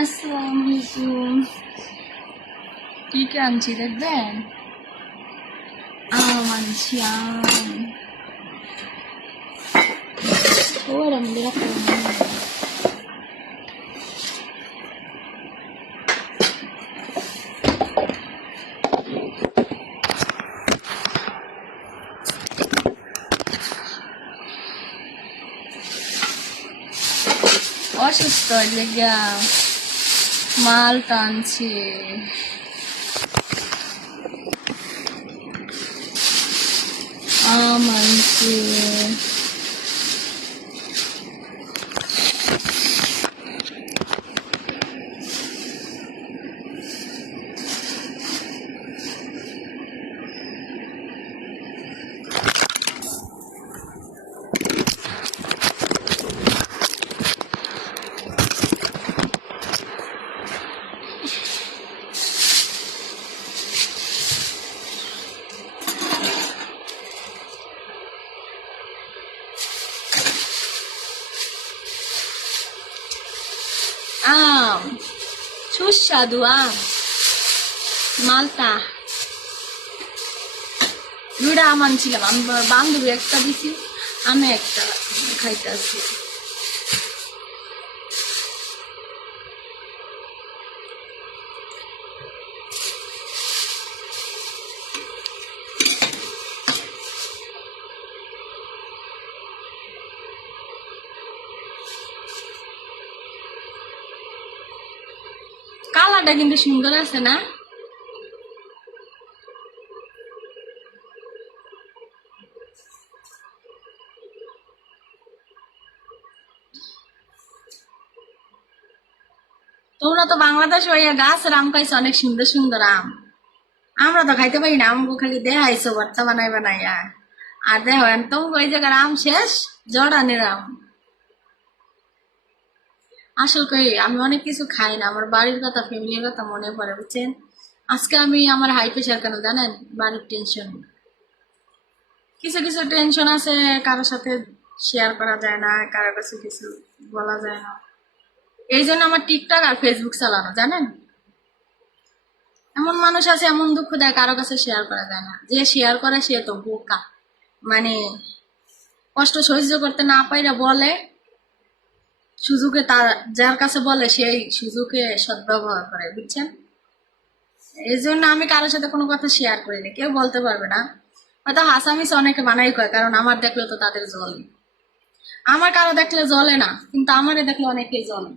আসসালামু আলাইকুম। কি কি আনছি দেখবেন? আম আনছি, আম। ওরা মিলে রাখতে অসুস্থ লেগা মাল টানছে। আম আনছে। আম সুস্বাদু আম মালটা। দুইটা আম আনছিলাম, আমি বান্ধবী একটা দিছি, আমি একটা খাইতেছি। কালারটা কিন্তু সুন্দর আছে না? তোমরা তো বাংলাদেশ হইয়া গাছের আম খাইছো, অনেক সুন্দর সুন্দর আম। আমরা তো খাইতে পারি না, আমগো খালি দেখাইছো ভর্তা বানাই বানাইয়া। আর দেখো তোমাকে ওই জায়গার আম শেষ, জর্ডানের আম। আসল কই আমি অনেক কিছু খাই না, আমার বাড়ির কথা ফ্যামিলির কথা মনে পড়ে, বুঝছেন? আজকে আমি আমার হাই প্রেশার কেন জানেন? বাড়ির টেনশন। কিছু কিছু টেনশন আছে, কারোর সাথে শেয়ার করা যায় না, কারো কাছে কিছু বলা যায় না। এই জন্য আমার টিকটক আর ফেসবুক চালানো, জানেন? এমন মানুষ আছে এমন দুঃখ দেয় কারো কাছে শেয়ার করা যায় না, যে শেয়ার করে সে তো বোকা। মানে কষ্ট সহ্য করতে না পাইরা বলে, সুযোগে তার যার কাছে বলে সেই সুযোগে সদ্ব্যবহার করে, বুঝছেন? এই জন্য আমি কারোর সাথে কোনো কথা শেয়ার করি না, কেউ বলতে পারবে না। হয়তো হাসামিস অনেকে বানাই কয়, কারণ আমার দেখলে তো তাদের জ্বলে। আমার কারো দেখলে জ্বলে না, কিন্তু আমারে দেখলে অনেকেই জ্বলে।